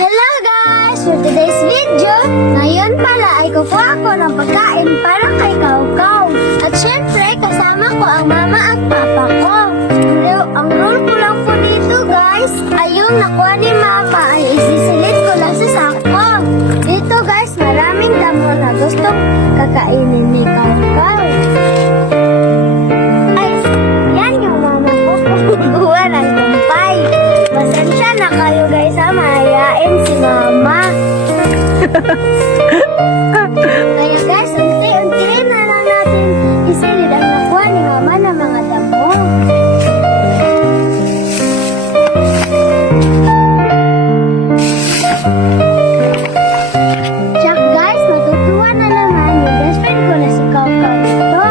Hello guys! For today's video, ngayon pala ay kukuha ko ng pagkain para kay Kaukaw. At syempre, kasama ko ang mama at papa ko. Pero ang rule ko lang po dito guys, ay yung nakuha ni mama ay isisilid ko lang sa sako. Dito guys, maraming damo na gustong kakainin ni Kaukaw. Ay, yan yung mama ko. Kuha ng kumpay. Pasensya na kayo guys ha, mahayain si mama. Kaya guys, unti-unti na lang natin isilid ang nakuha ni mama ng mga damo. Check guys, matutuwa na naman yung best friend ko na si Kaukaw ito.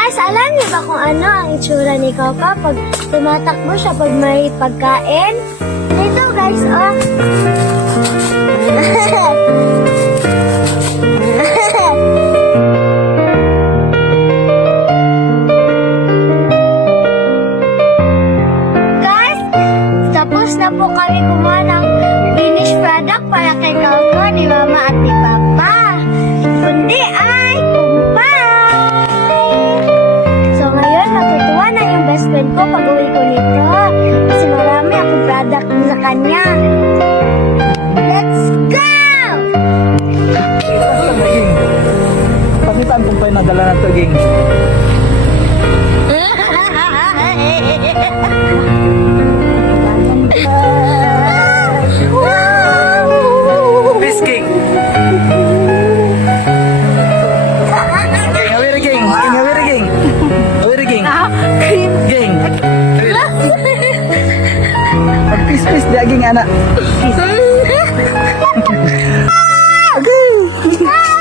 Guys, alam niyo ba kung ano ang itsura ni Kaukaw pag tumatakbo siya pag may pagkain? Ito guys, oh. Guys, tapos na po kami kumuha ng finished product para kay Kaukaw ni Mama at ni Papa. Kundi ay kumpay! So ngayon, natutuwa na yung best friend ko pag uwi ko nito. Kasi marami akong product sa kanya. Let's go! Pakitaan kung pa'y nadala ng taging. Bisking. King, awiri king. King, awiri king. Awiri king. King. Pag-pis-pis daging anak. Ah!